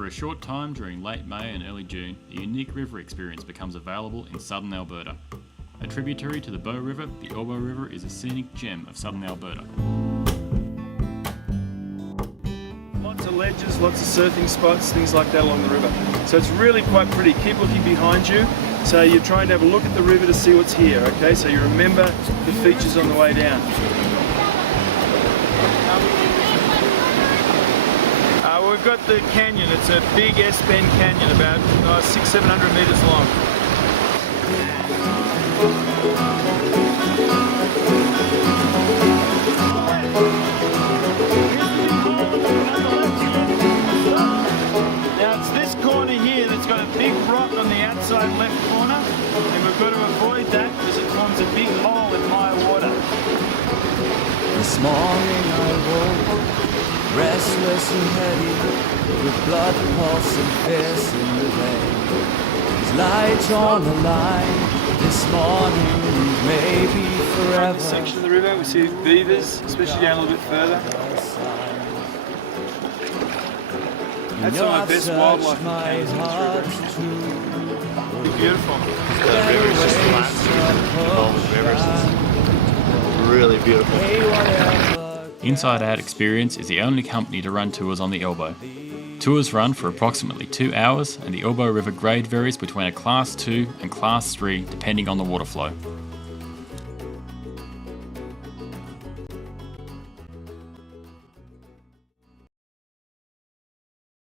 For a short time during late May and early June, a unique river experience becomes available in southern Alberta. A tributary to the Bow River, the Elbow River is a scenic gem of southern Alberta. Lots of ledges, lots of surfing spots, things like that along the river. So it's really quite pretty. Keep looking behind you. So you're trying to have a look at the river to see what's here, okay? So you remember the features on the way down. We've got the canyon. It's a big S-bend canyon, about 600-700 meters long. Now it's this corner here that's got a big rock on the outside left corner, and we've got to avoid that because it forms a big hole in high water. This morning I woke restless and heavy, with blood pulsing fierce in the rain. There's light on the line this morning, maybe forever. This section of the river, we see beavers, especially down a little bit further. That's some of the best wildlife my heart to beautiful. The river's just flat, the river's really beautiful. Inside Out Experience is the only company to run tours on the Elbow. Tours run for approximately 2 hours, and the Elbow River grade varies between a Class 2 and Class 3 depending on the water flow.